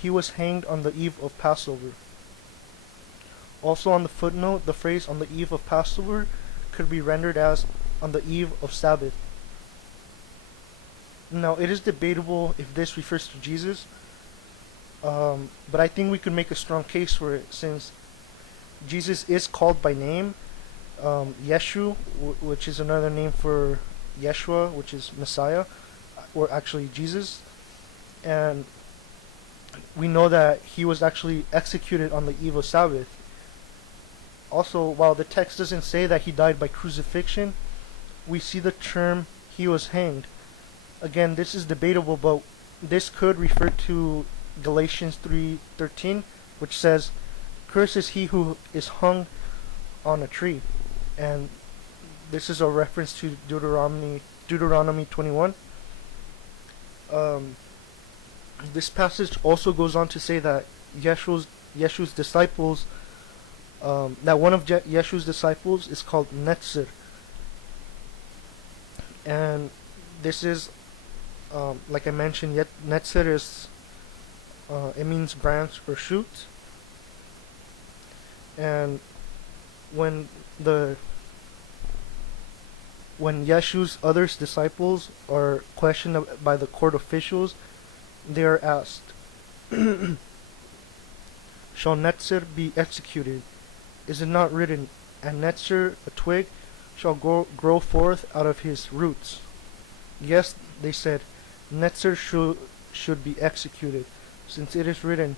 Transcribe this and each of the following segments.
he was hanged on the eve of Passover. Also on the footnote, the phrase on the eve of Passover could be rendered as on the eve of Sabbath. Now, it is debatable if this refers to Jesus, but I think we could make a strong case for it, since Jesus is called by name, Yeshu, which is another name for Yeshua, which is Messiah, or actually Jesus, and we know that he was actually executed on the eve of Sabbath. Also, while the text doesn't say that he died by crucifixion, we see the term he was hanged. Again, this is debatable, but this could refer to Galatians 3:13, which says, "Cursed is he who is hung on a tree," and this is a reference to Deuteronomy 21. This passage also goes on to say that Yeshua's disciples, that one of Yeshua's disciples is called Netzer, and this is, like I mentioned, Netzer is, it means branch or shoot, and when Yeshua's other disciples are questioned by the court officials, they are asked, "Shall Netzer be executed? Is it not written, and Netzer, a twig, shall grow forth out of his roots?" "Yes," they said, "Netzer should be executed, since it is written,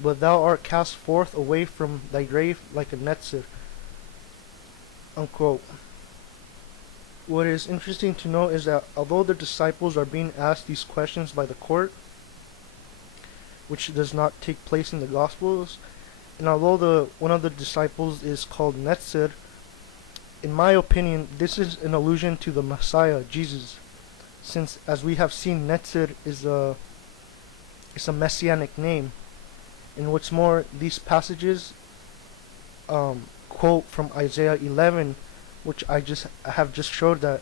but thou art cast forth away from thy grave like a Netzer." Unquote. What is interesting to note is that although the disciples are being asked these questions by the court, which does not take place in the Gospels, and although one of the disciples is called Netzer, in my opinion, this is an allusion to the Messiah, Jesus, since, as we have seen, Netzer is a messianic name. And what's more, these passages quote from Isaiah 11, which I have just showed that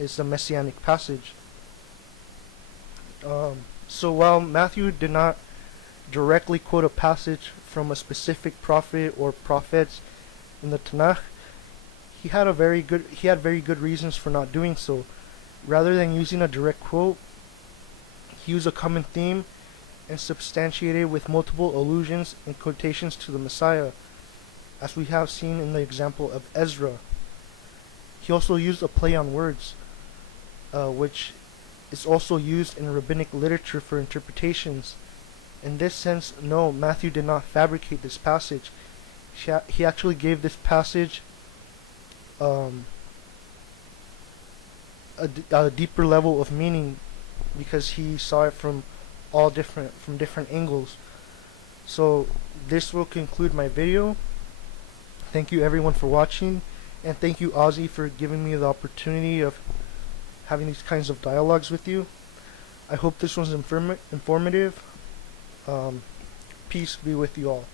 is a messianic passage. So while Matthew did not directly quote a passage from a specific prophet or prophets in the Tanakh, he had very good reasons for not doing so. Rather than using a direct quote, he used a common theme and substantiated with multiple allusions and quotations to the Messiah, as we have seen in the example of Ezra. He also used a play on words, which is also used in rabbinic literature for interpretations. In this sense, no, Matthew did not fabricate this passage. He actually gave this passage a deeper level of meaning, because he saw it from different angles. So this will conclude my video. Thank you everyone for watching, and thank you Ozzy for giving me the opportunity of having these kinds of dialogues with you. I hope this was informative. Peace be with you all.